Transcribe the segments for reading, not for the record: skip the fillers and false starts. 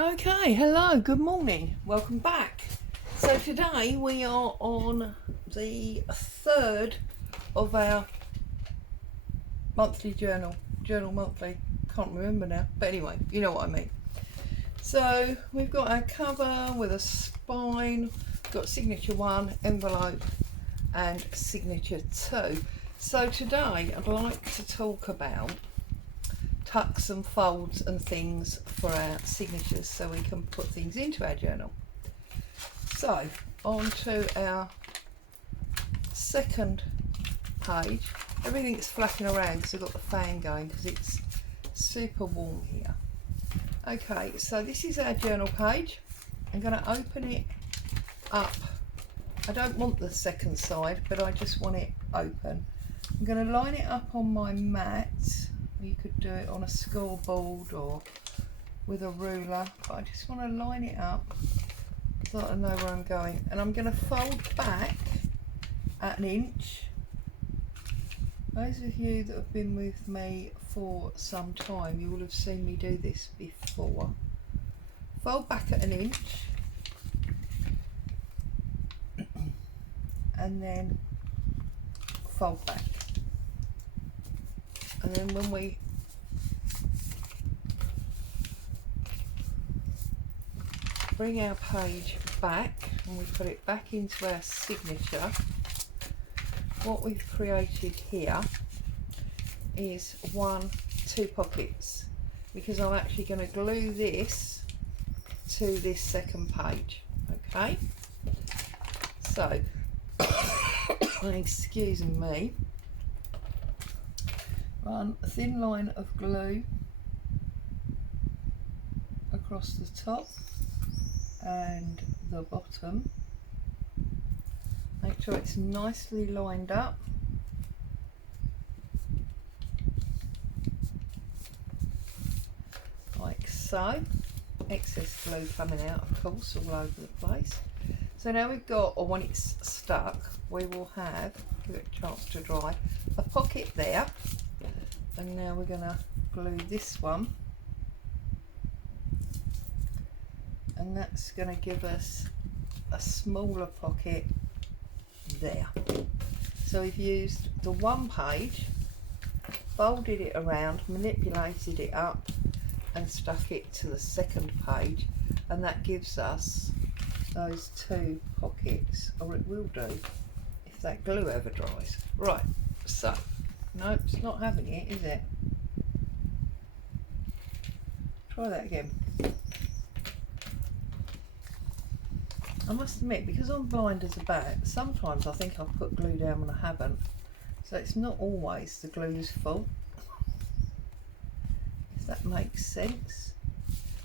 Okay, hello, good morning, welcome back. So today we are on the third of our monthly journal monthly, can't remember now, but anyway, you know what I mean. So we've got our cover with a spine, got signature 1, envelope and signature 2. So today I'd like to talk about tucks and folds and things for our signatures so we can put things into our journal. So on to our second page. Everything's flapping around because I've got the fan going because it's super warm here. Okay, so this is our journal page. I'm going to open it up. I don't want the second side, but I just want it open. I'm going to line it up on my mat. You could do it on a scoreboard or with a ruler, but I just want to line it up so that I know where I'm going. And I'm going to fold back at 1 inch. Those of you that have been with me for some time, you will have seen me do this before. Fold back at 1 inch and then fold back. And then when we bring our page back and we put it back into our signature, what we've created here is 2 pockets, because I'm actually going to glue this to this second page. Okay, so excuse me, run a thin line of glue across the top and the bottom. Make sure it's nicely lined up. Like so. Excess glue coming out, of course, all over the place. So now we've got, or when it's stuck, we will have, give it a chance to dry, a pocket there. And now we're going to glue this one. And that's going to give us a smaller pocket there. So we've used the one page, folded it around, manipulated it up and stuck it to the second page, and that gives us those 2 pockets, or it will do if that glue ever dries. Right, so no, it's not having it, is it? Try that again. I must admit, because I'm blind as a bat, sometimes I think I've put glue down when I haven't. So it's not always the glue's fault. If that makes sense.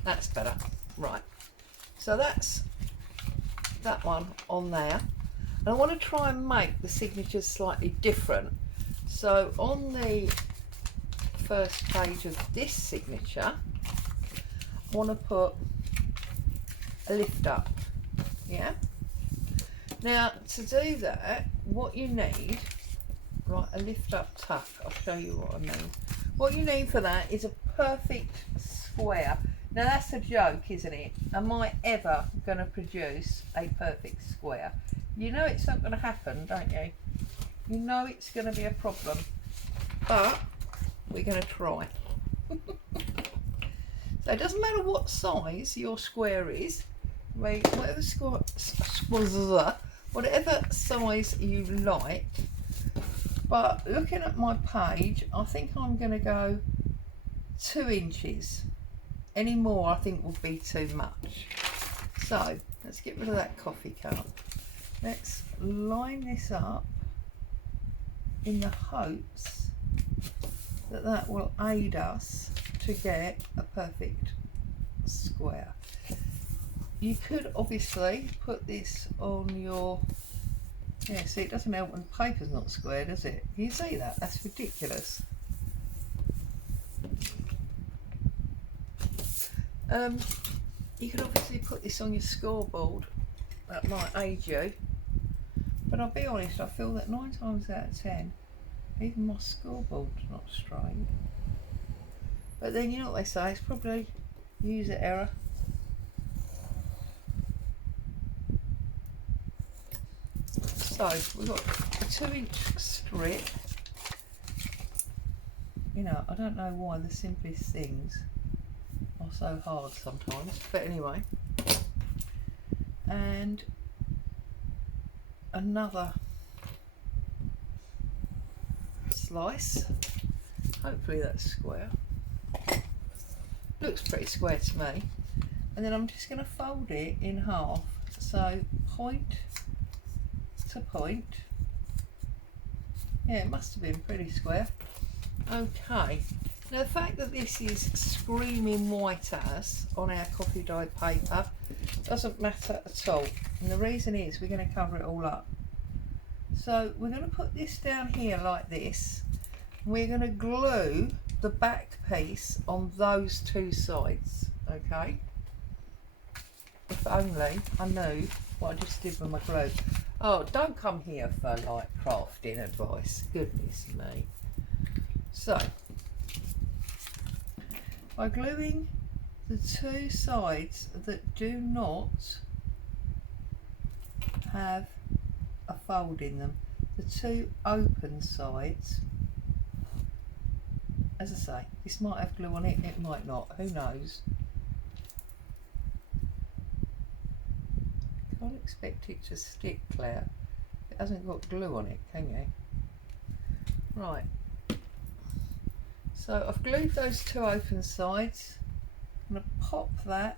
That's better. Right. So that's that one on there. And I want to try and make the signatures slightly different. So on the first page of this signature, I want to put a lift up. Yeah. Now to do that, what you need, right, a lift up tuck. I'll show you what I mean. What you need for that is a perfect square. Now that's a joke, isn't it? Am I ever going to produce a perfect square? You know it's not going to happen, don't you? You know it's going to be a problem, but we're going to try. So it doesn't matter what size your square is. Whatever size you like, but looking at my page, I think I'm going to go 2 inches. Any more I think will be too much. So let's get rid of that coffee cup. Let's line this up in the hopes that that will aid us to get a perfect square. You could obviously put this on your, yeah, see, it doesn't help when paper's not square, does it? Can you see that? That's ridiculous. You could obviously put this on your scoreboard. That might aid you. But I'll be honest, I feel that 9 times out of 10, even my scoreboard's not straight. But then you know what they say, it's probably user error. both. We've got a 2-inch strip. You know, I don't know why the simplest things are so hard sometimes, but anyway. And another slice. Hopefully that's square. Looks pretty square to me. And then I'm just going to fold it in half. So point to point. Yeah, it must have been pretty square. Okay. Now the fact that this is screaming white as on our coffee dyed paper doesn't matter at all. And the reason is we're going to cover it all up. So we're going to put this down here like this. We're going to glue the back piece on those 2 sides. Okay. If only I knew what I just did with my glue. Oh, don't come here for like crafting advice. Goodness me. So, by gluing the 2 sides that do not have a fold in them, the 2 open sides, as I say, this might have glue on it, it might not, who knows. Can't expect it to stick, Claire. It hasn't got glue on it, can you? Right. So I've glued those 2 open sides. I'm going to pop that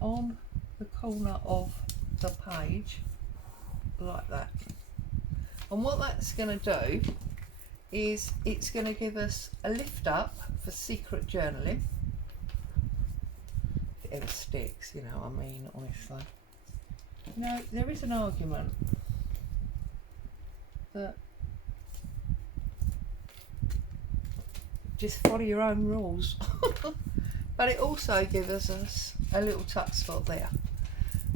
on the corner of the page like that. And what that's going to do is it's going to give us a lift up for secret journaling. If it ever sticks, you know what I mean, honestly. You know, there is an argument that just follow your own rules. But it also gives us a little tuck spot there.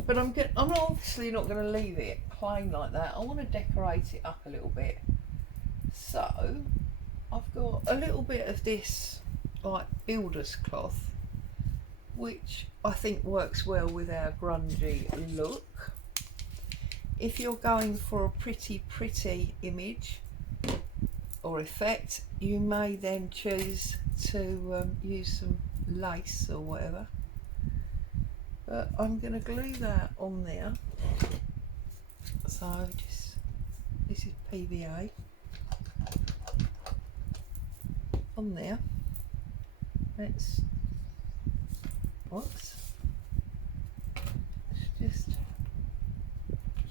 But I'm obviously not going to leave it plain like that. I want to decorate it up a little bit. So I've got a little bit of this like builder's cloth, which I think works well with our grungy look. If you're going for a pretty image or effect, you may then choose to use some lace or whatever. But I'm going to glue that on there. So just, this is PVA on there. Let's, whoops, let's just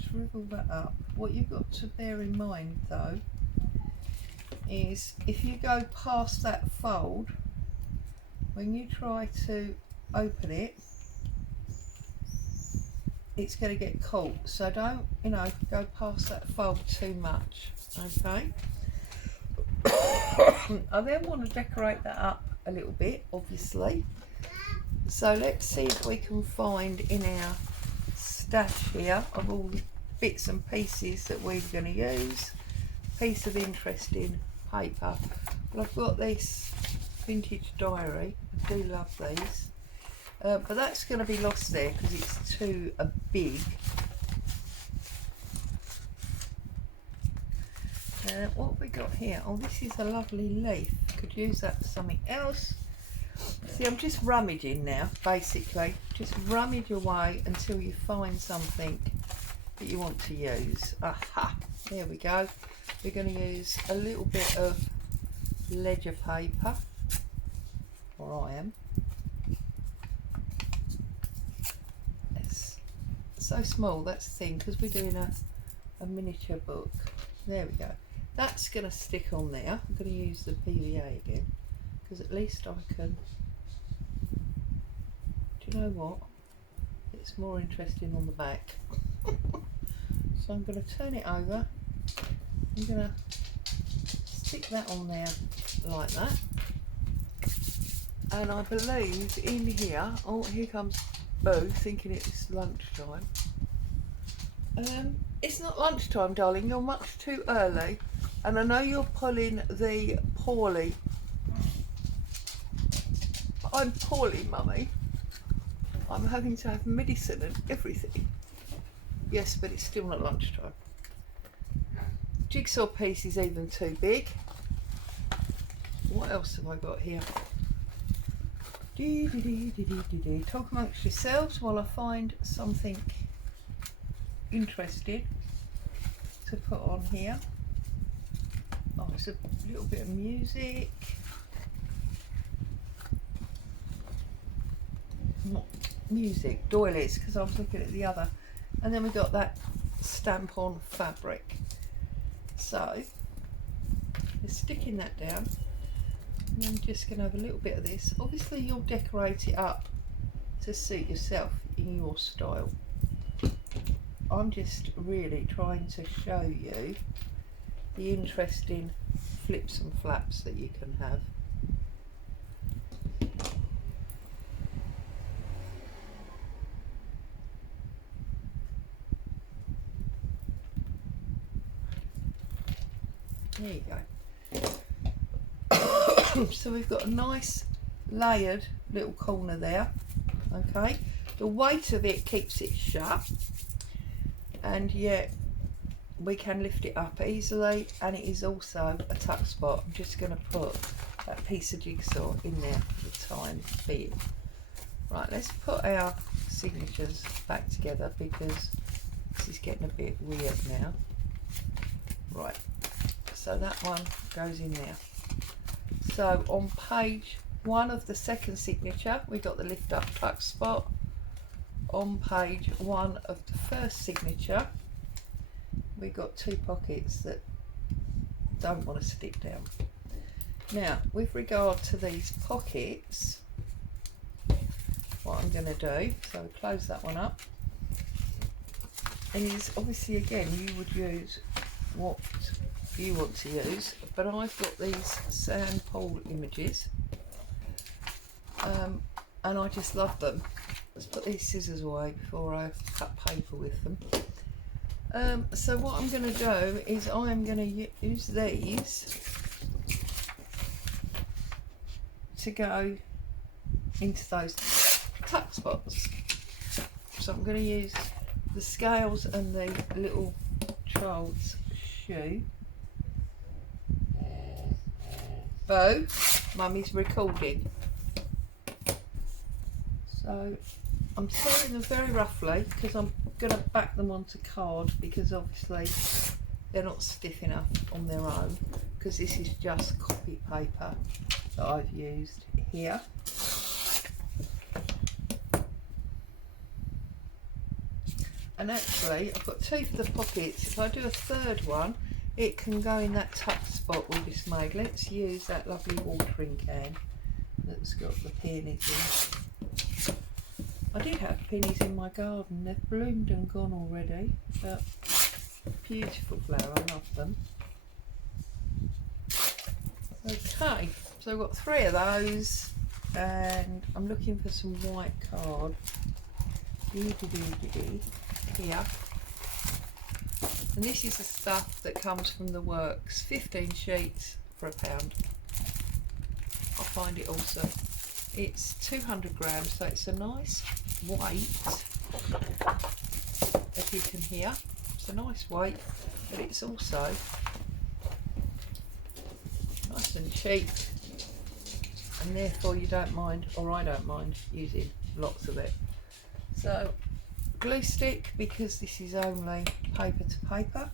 shrivel that up. What you've got to bear in mind though is if you go past that fold, when you try to open it, it's going to get caught. So don't, you know, go past that fold too much. Okay. I then want to decorate that up a little bit, obviously. So let's see if we can find in our stash here of all the bits and pieces that we're going to use. Piece of interesting paper. Well, I've got this vintage diary. I do love these. But that's going to be lost there because it's too big. What have we got here? Oh, this is a lovely leaf. Could use that for something else. See, I'm just rummaging now, basically. Just rummage away until you find something that you want to use. Aha! There we go. We're going to use a little bit of ledger paper. Or I am. It's so small, that's the thing, because we're doing a miniature book. There we go. That's going to stick on there. I'm going to use the PVA again, because at least I can... Do you know what? It's more interesting on the back. So I'm going to turn it over. I'm going to stick that on there like that. And I believe in here, oh, here comes Boo thinking it's lunchtime. It's not lunchtime, darling, you're much too early. And I know you're pulling the poorly. I'm poorly, mummy. I'm having to have medicine and everything. Yes, but it's still not lunchtime. Jigsaw piece is even too big. What else have I got here? Talk amongst yourselves while I find something interesting to put on here. Oh, it's a little bit of music. Not music, doilies, because I was looking at the other. And then we got that stamp on fabric. So, we're sticking that down. And I'm just going to have a little bit of this. Obviously, you'll decorate it up to suit yourself in your style. I'm just really trying to show you the interesting flips and flaps that you can have. There you go. So we've got a nice layered little corner there. Okay, the weight of it keeps it shut, and yet we can lift it up easily, and it is also a tuck spot. I'm just going to put that piece of jigsaw in there for the time being. Right, let's put our signatures back together because this is getting a bit weird now. Right, so that one goes in there. So on page 1 of the second signature, we got the lift up tuck spot. On page 1 of the first signature, we got 2 pockets that don't want to stick down. Now, with regard to these pockets, what I'm going to do, so close that one up, and is obviously, again, you would use what you want to use, but I've got these sand pole images, and I just love them. Let's put these scissors away before I cut paper with them. So what I'm going to do is I'm going to use these to go into those tuck spots. So I'm going to use the scales and the little child's shoe. Bo, Mummy's recording. So I'm tearing them very roughly because I'm going to back them onto card, because obviously they're not stiff enough on their own, because this is just copy paper that I've used here. And actually I've got 2 for the pockets. If I do a third one, it can go in that tuck spot we just made. Let's use that lovely watering can that's got the peonies in. I did have peonies in my garden. They've bloomed and gone already, but beautiful flower, I love them. Okay, so I've got 3 of those, and I'm looking for some white card. Here. And this is the stuff that comes from the works. 15 sheets for £1. I find it awesome. It's 200 grams, so it's a nice weight, as you can hear. It's a nice weight, but it's also nice and cheap, and therefore you don't mind, or I don't mind, using lots of it. So glue stick, because this is only paper to paper.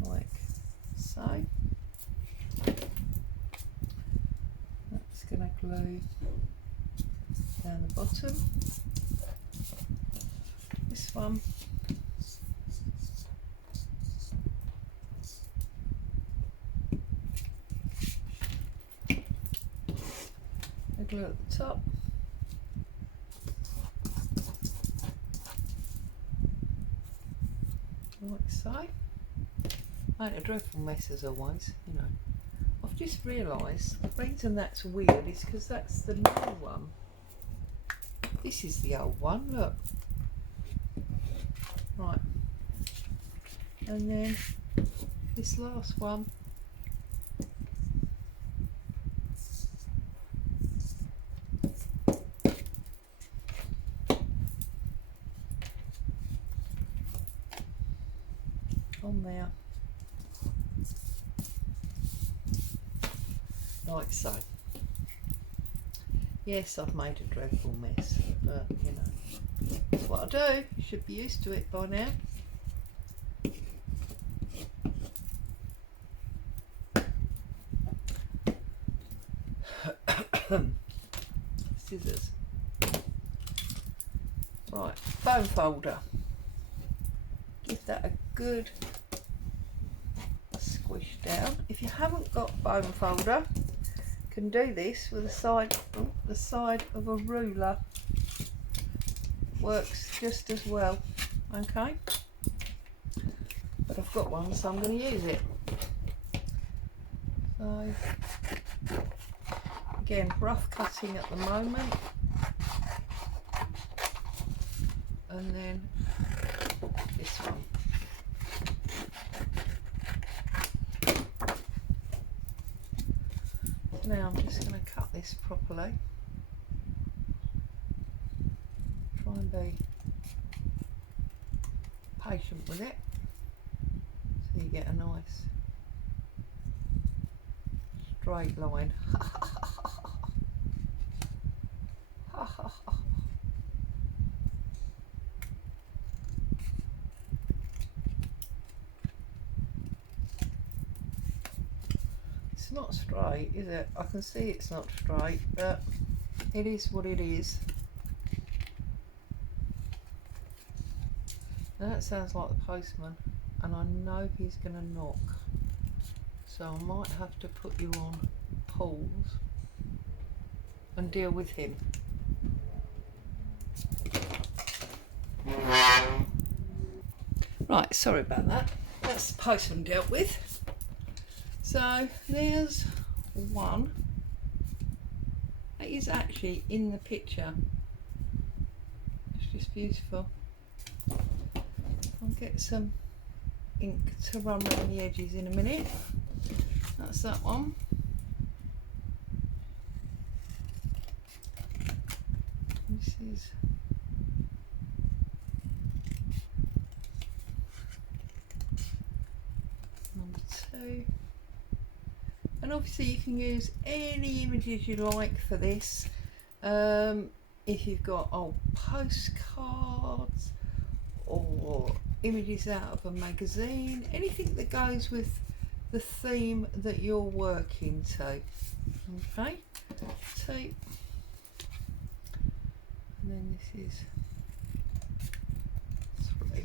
Like so. That's going to glue down the bottom. This one. Glue at the top. Like so. Ain't a dreadful mess as always, you know. I've just realised the reason that's weird is because that's the new one. This is the old one, look. Right. And then this last one. on there. Like so. Yes, I've made a dreadful mess, but you know, that's what I do. You should be used to it by now. Scissors. Right, bone folder. Give that a good squish down. If you haven't got bone folder, you can do this with the side of a ruler. Works just as well. Okay. But I've got one, so I'm going to use it. So again, rough cutting at the moment, and then this one. So now I'm just going to cut this properly. Try and be patient with it so you get a nice straight line. It's not straight, is it? I can see it's not straight, but it is what it is. Now that sounds like the postman, and I know he's going to knock, so I might have to put you on pause and deal with him. Right, sorry about that. That's the postman dealt with. So there's one. That is actually in the picture. It's just beautiful. I'll get some ink to run around the edges in a minute. That's that one. This is number 2. And obviously you can use any images you like for this. If you've got old postcards or images out of a magazine, anything that goes with the theme that you're working to. Okay, 2, and then this is 3.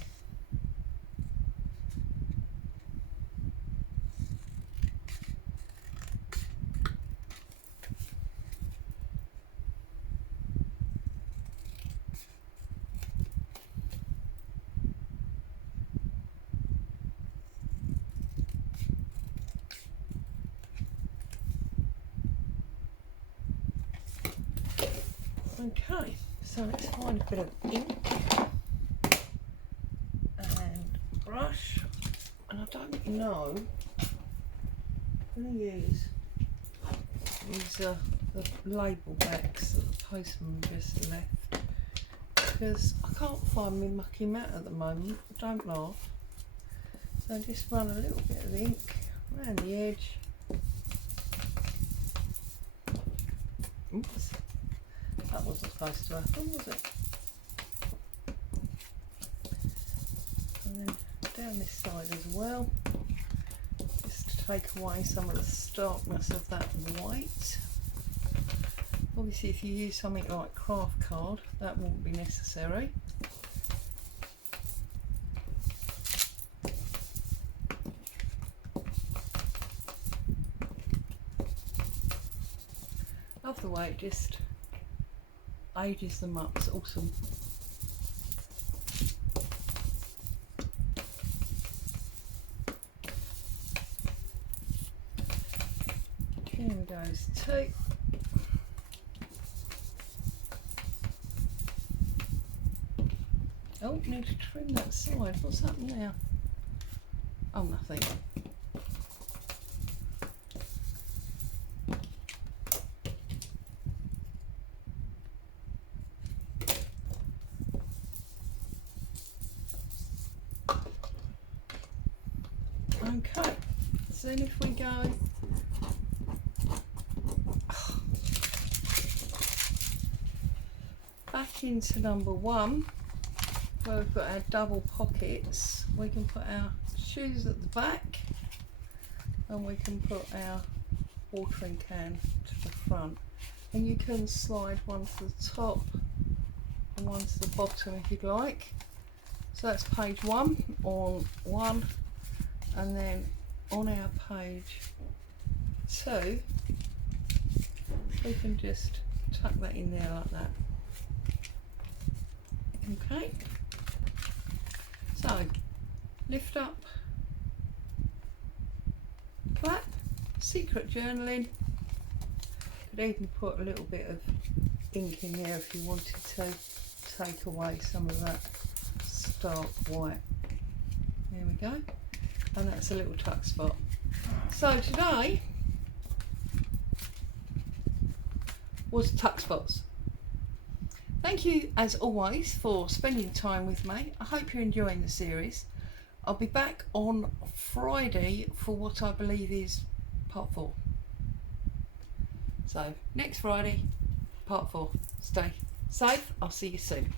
Okay, so let's find a bit of ink and brush, and I don't know, I'm going to use the label backs that the postman just left, because I can't find my mucky mat at the moment. Don't laugh. So I just run a little bit of ink around the edge. Oops. That wasn't supposed to happen, was it? And then down this side as well, just to take away some of the starkness of that white. Obviously if you use something like craft card, that won't be necessary. Love the way it just ages them up. It's awesome. Here goes 2. Oh, need to trim that side. What's happened there? Oh, nothing. then if we go back into number 1, where we've got our double pockets, we can put our shoes at the back and we can put our watering can to the front, and you can slide one to the top and one to the bottom if you'd like. So that's page 1 on 1, and then on our page 2 we can just tuck that in there like that. Okay, so lift up, clap, secret journaling. Could even put a little bit of ink in there if you wanted to take away some of that stark white. There we go, and that's a little tuck spot. So today was tuck spots. Thank you as always for spending time with me. I hope you're enjoying the series. I'll be back on Friday for what I believe is part 4. So next Friday, part 4. Stay safe. I'll see you soon.